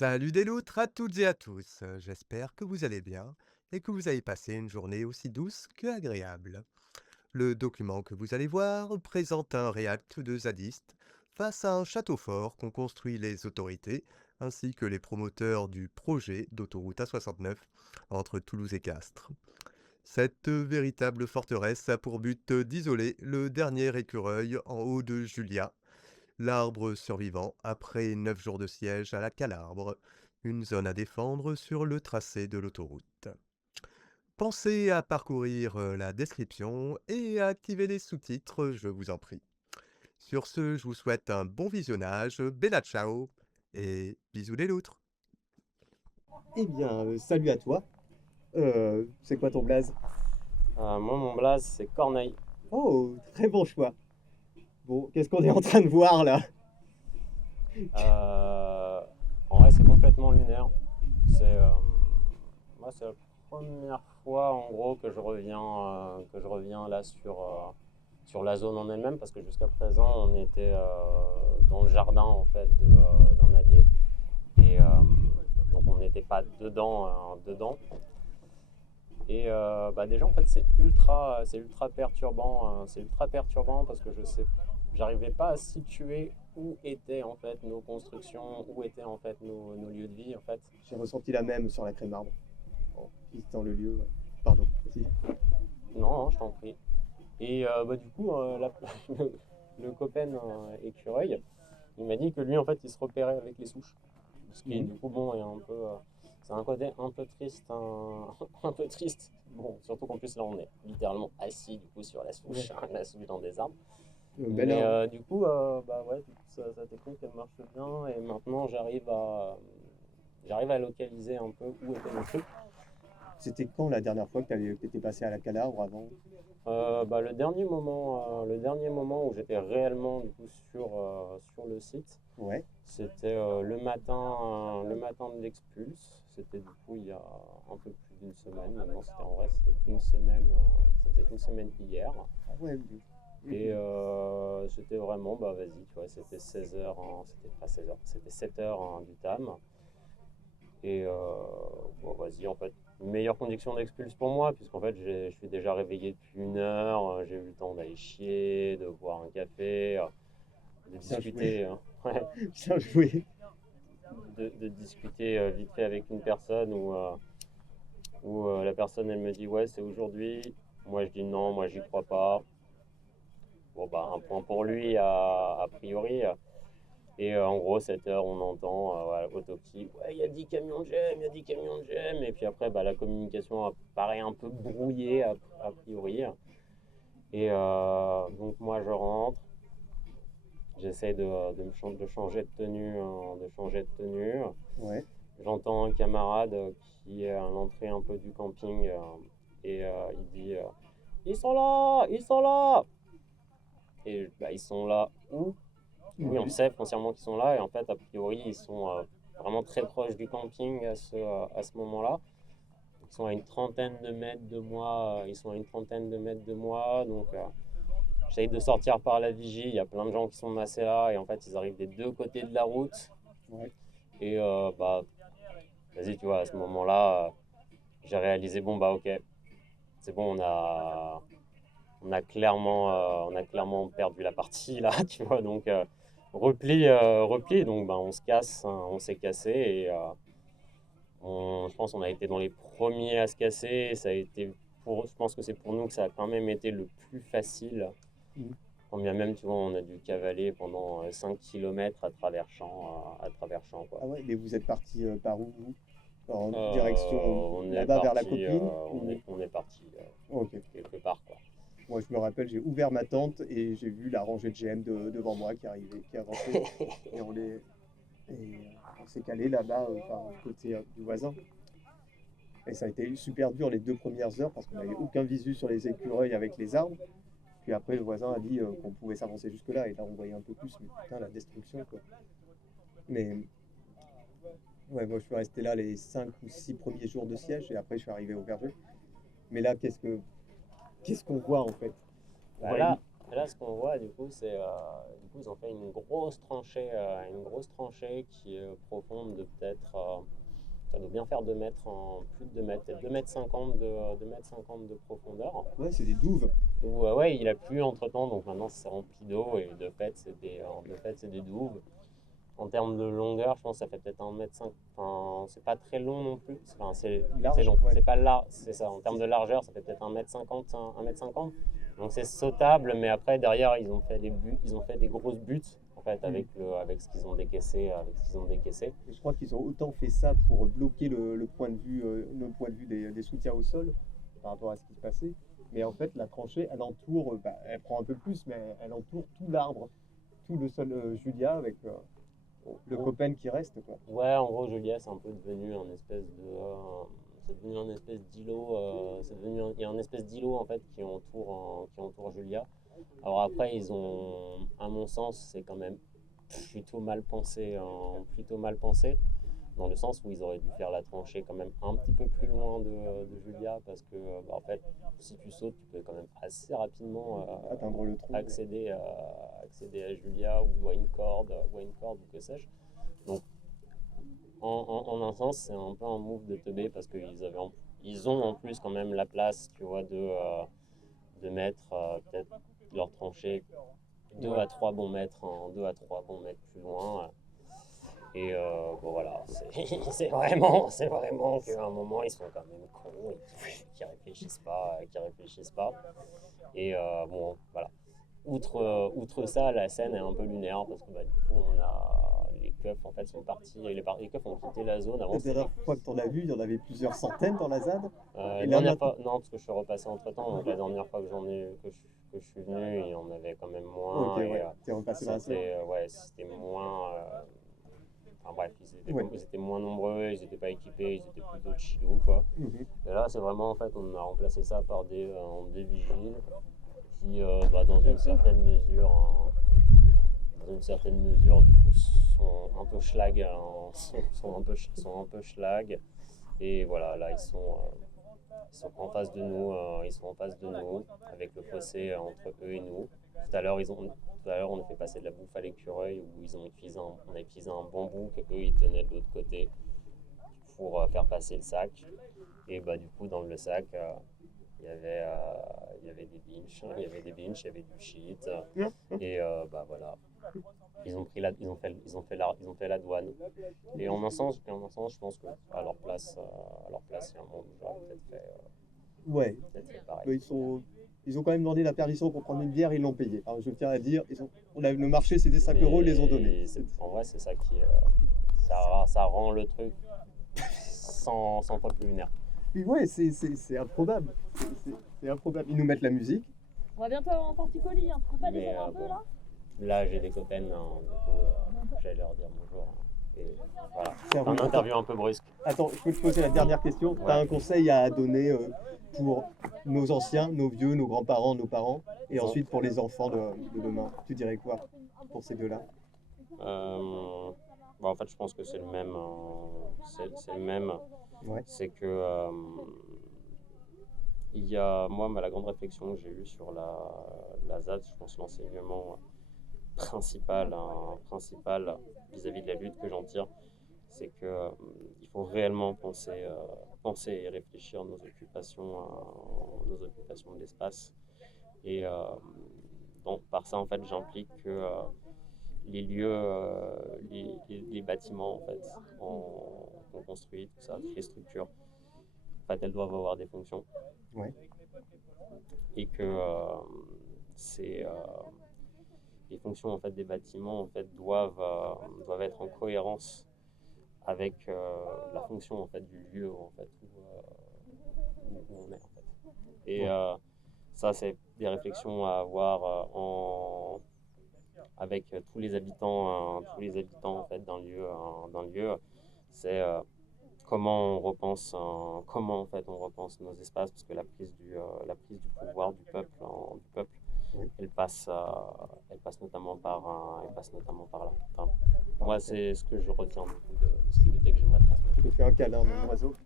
Salut des loutres à toutes et à tous. J'espère que vous allez bien et que vous avez passé une journée aussi douce que agréable. Le document que vous allez voir présente un réact de zadistes face à un château fort qu'ont construit les autorités ainsi que les promoteurs du projet d'autoroute A69 entre Toulouse et Castres. Cette véritable forteresse a pour but d'isoler le dernier écureuil en haut de Julia, l'arbre survivant après 9 jours de siège à la Calarbre, une zone à défendre sur le tracé de l'autoroute. Pensez à parcourir la description et à activer les sous-titres, je vous en prie. Sur ce, je vous souhaite un bon visionnage, bella ciao et bisous les loutres. Eh bien, salut à toi. C'est quoi ton blaze? Moi, mon blaze, c'est Corneille. Oh, très bon choix. Bon, qu'est-ce qu'on est en train de voir là? Euh, En vrai, c'est complètement lunaire. C'est la première fois, en gros, que je reviens là sur la zone en elle-même, parce que jusqu'à présent, on était dans le jardin en fait d'un allié, et donc on n'était pas dedans. Et déjà en fait c'est ultra perturbant parce que j'arrivais pas à situer où étaient en fait nos constructions, où étaient en fait nos lieux de vie en fait. J'ai ressenti la même sur la crème marbre. En visitant le lieu, ouais. Pardon. Si. Non, non, je t'en prie. Et du coup, le copain écureuil, il m'a dit que lui en fait il se repérait avec les souches. Ce qui Mhm. du coup bon est un peu, c'est un côté un peu triste, un peu triste. Bon, surtout qu'en plus là on est littéralement assis du coup sur la Ouais. souche, la souche dans des arbres. Bel Mais arbre. du coup, ouais, du coup, sa technique elle marche bien et maintenant j'arrive à localiser un peu où était le truc. C'était quand la dernière fois que tu étais passé à la Calarbre avant? Le dernier moment où j'étais réellement du coup sur le site, Ouais. c'était le matin de l'expulse. C'était du coup il y a un peu plus d'une semaine. Maintenant, c'était une semaine, ça faisait une semaine hier. Ah ouais. Et Mhm. c'était vraiment, bah vas-y, tu vois, c'était 16 heures, c'était pas 16 heures, c'était 7 heures du TAM. Et bon, vas-y, en fait, meilleure condition d'expulse pour moi, puisqu'en fait, je suis déjà réveillé depuis une heure, j'ai eu le temps d'aller chier, de boire un café, de Bien joué. discuter, ouais, Bien joué. de discuter vite fait avec une personne où la personne, elle me dit, ouais, c'est aujourd'hui. Moi, je dis non, moi, j'y crois pas. Bon, bah, un point pour lui, a priori. Et en gros, 7 heures, on entend voilà, autopsie. Ouais, il y a 10 camions de GM, il y a 10 camions de GM. Et puis après, bah, la communication paraît un peu brouillée a priori. Et donc, moi, je rentre. J'essaie de changer de tenue. Ouais. J'entends un camarade qui est à l'entrée un peu du camping. Et il dit ils sont là. Ils sont là. Et bah, ils sont là où? Oui, on Mhm. sait foncièrement qu'ils sont là et en fait, a priori, ils sont vraiment très proches du camping à ce moment-là. Ils sont à une trentaine de mètres de moi. Ils sont à une trentaine de mètres de moi. Donc, j'essaye de sortir par la vigie. Il y a plein de gens qui sont massés là et en fait, ils arrivent des deux côtés de la route. Ouais. Et vas-y, tu vois, à ce moment-là, j'ai réalisé bon, bah, ok, c'est bon, on a clairement perdu la partie là, tu vois. Donc, repli. Donc, bah, on se casse, hein, on s'est cassé et je pense qu'on a été dans les premiers à se casser. Je pense que c'est pour nous que ça a quand même été le plus facile. Mhm. Quand bien même, tu vois, on a dû cavaler pendant 5 km à travers champs, quoi. Ah ouais, mais vous êtes parti par où vous? En direction là-bas vers la copine ou... on est parti Ok. quelque part, quoi. Moi, je me rappelle, j'ai ouvert ma tente et j'ai vu la rangée de GM devant moi qui arrivait, qui avançait. Et on s'est calé là-bas, enfin, côté du voisin. Et ça a été super dur les 2 premières heures parce qu'on n'avait aucun visu sur les écureuils avec les arbres. Puis après, le voisin a dit qu'on pouvait s'avancer jusque-là. Et là, on voyait un peu plus. Mais putain, la destruction, quoi. Mais ouais, moi, je suis resté là les 5 ou 6 premiers jours de siège et après, je suis arrivé au verger. Mais là, qu'est-ce qu'on voit en fait? On Bah voit là, Et là, ce qu'on voit, du coup, ils ont fait une grosse tranchée qui est profonde de peut-être, ça doit bien faire 2 mètres, plus de 2 mètres, peut-être 2,50 m 2,50 m de profondeur. Ouais, c'est des douves. Où, ouais, il a plu entre-temps, donc maintenant c'est rempli d'eau et de fait, c'est des douves. En termes de longueur, je pense que ça fait peut-être 1,5 m. Enfin, c'est pas très long non plus. C'est Large, long. ouais. C'est pas là, c'est ça. En termes de largeur, ça fait peut-être 1,50 m, 1,50 m. Donc c'est sautable, mais après derrière ils ont fait des grosses buttes en fait avec ce qu'ils ont décaissé, Et je crois qu'ils ont autant fait ça pour bloquer le point de vue des soutiens au sol par rapport à ce qui se passait. Mais en fait, la tranchée, elle entoure, elle prend un peu plus, mais elle entoure tout l'arbre, tout le sol Julia avec le copain qui reste, quoi. Ouais, en gros, Julia, c'est un peu devenu c'est devenu un espèce d'îlot. Il y a un espèce d'îlot en fait qui entoure Julia. Alors après, à mon sens, c'est quand même plutôt mal pensé, dans le sens où ils auraient dû faire la tranchée quand même un petit peu plus loin de Julia, parce que en fait, si tu sautes, tu peux quand même assez rapidement Atteindre le tronc. accéder à Julia ou à une corde ou que sais-je. Donc, en un sens, c'est un peu un move de teubé parce ils ont en plus quand même la place, tu vois, de mettre peut-être leur tranchée 2 à 3 bons mètres plus loin. Et bon voilà, c'est vraiment qu'à un moment ils sont quand même cons et qu'ils réfléchissent pas. Et bon voilà. Outre ça, la scène est un peu lunaire parce que du coup les keufs en fait sont partis, les keufs ont quitté la zone avant. La dernière fois que tu en as vu, il y en avait plusieurs centaines dans la ZAD. La dernière fois, non, parce que je suis repassé entre temps, donc la dernière fois que je suis venu, il y en avait quand même moins. Ok, ouais, t'es repassé dans la ZAD. C'était moins. Enfin bref, ils étaient moins nombreux, ils n'étaient pas équipés, ils étaient plutôt chillou quoi. Et là, c'est vraiment en fait, on a remplacé ça par des vigiles qui, dans une certaine mesure, du coup, sont un peu schlag, sont un peu schlag. Et voilà, là, ils sont en face de nous, avec le fossé entre eux et nous. Tout à l'heure, on a fait passer de la bouffe à l'écureuil où on a utilisé un bambou qu'eux ils tenaient de l'autre côté pour faire passer le sac. Et du coup, dans le sac, il y avait des binches, il y avait du shit. Et voilà. Ils ont fait la douane. Et en un sens, je pense qu'à leur place, il y a un monde où j'aurais peut-être fait pareil. Ils ont quand même demandé la permission pour prendre une bière, ils l'ont payé. Alors je tiens à dire, le marché c'était 5 euros, ils les ont donnés. En vrai, c'est ça qui est. Ça rend le truc 100 fois plus lunaire. Puis ouais, c'est improbable. C'est improbable. Ils nous mettent la musique. On va bientôt avoir un torticolis, hein. Tu peux pas descendre un peu là? Là, j'ai des copains, du coup, j'allais leur dire bonjour. Et voilà. C'est un interview un peu brusque. Attends, je peux te poser la dernière question. Tu as un conseil à donner pour nos anciens, nos vieux, nos grands-parents, nos parents, et ensuite pour les enfants de demain? Tu dirais quoi pour ces deux-là? En fait, je pense que c'est le même. Ouais. C'est que la grande réflexion que j'ai eue sur la ZAD, je pense l'enseignement principal vis-à-vis de la lutte que j'en tire, c'est que il faut réellement penser et réfléchir nos occupations de l'espace. Et donc par ça, en fait, j'implique que les lieux, les bâtiments en fait, qu'on construit, tout ça, toutes les structures, en fait, elles doivent avoir des fonctions. Ouais. Et que les fonctions en fait des bâtiments en fait doivent être en cohérence avec la fonction en fait du lieu en fait où on est en fait. Et ça, c'est des réflexions à avoir avec tous les habitants en fait d'un lieu. C'est comment on repense nos espaces, parce que la prise du pouvoir du peuple elle passe notamment par là. Enfin, moi, c'est ce que je retiens de cette idée que j'aimerais transmettre. Je te fais un câlin, mon oiseau.